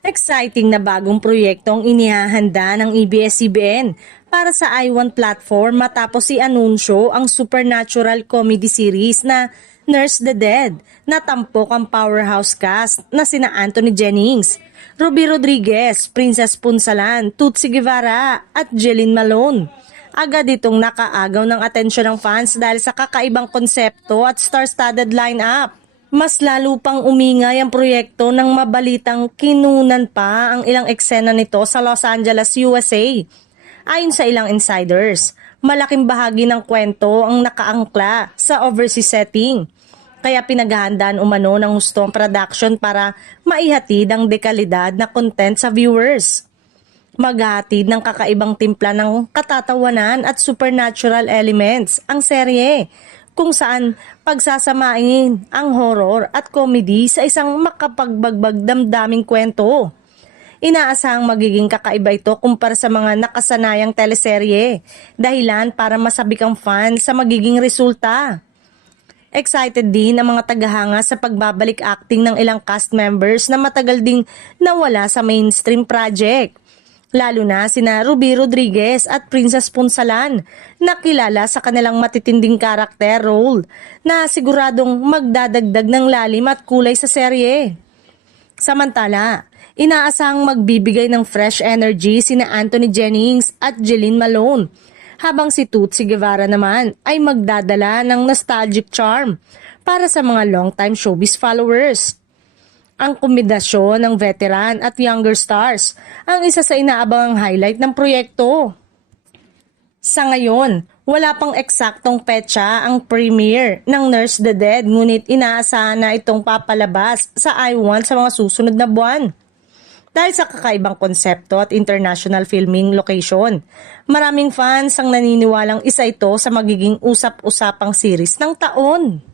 Exciting na bagong proyektong inihahanda ng ABS-CBN para sa iOne platform matapos i-anunsyo ang supernatural comedy series na Nurse the Dead na tampok ang powerhouse cast na sina Anthony Jennings, Ruby Rodriguez, Princess Punsalan, Tutsi Guevara at Jeline Malone. Agad itong nakaagaw ng atensyon ng fans dahil sa kakaibang konsepto at star-studded lineup. Mas lalo pang umingay ang proyekto nang mabalitang kinunan pa ang ilang eksena nito sa Los Angeles, USA. Ayon sa ilang insiders, malaking bahagi ng kwento ang nakaangkla sa overseas setting. Kaya pinaghahandaan umano ng husto ang production para maihatid ang dekalidad na content sa viewers. Maghahatid ng kakaibang timpla ng katatawanan at supernatural elements ang serye, kung saan pagsasamain ang horror at comedy sa isang makapagbagbag damdaming kwento. Inaasahang magiging kakaiba ito kumpara sa mga nakasanayang teleserye, dahilan para masabik ang fans sa magiging resulta. Excited din ang mga tagahanga sa pagbabalik acting ng ilang cast members na matagal ding nawala sa mainstream project. Lalo na sina Ruby Rodriguez at Princess Punsalan na kilala sa kanilang matitinding karakter role na siguradong magdadagdag ng lalim at kulay sa serye. Samantala, inaasahang magbibigay ng fresh energy sina Anthony Jennings at Jeline Malone, habang si Tutsi Guevara naman ay magdadala ng nostalgic charm para sa mga long-time showbiz followers. Ang kombinasyon ng veteran at younger stars ang isa sa inaabangang highlight ng proyekto. Sa ngayon, wala pang eksaktong petsa ang premiere ng Nurse the Dead, ngunit inaasahan na itong papalabas sa iOne sa mga susunod na buwan. Dahil sa kakaibang konsepto at international filming location, maraming fans ang naniniwalang isa ito sa magiging usap-usapang series ng taon.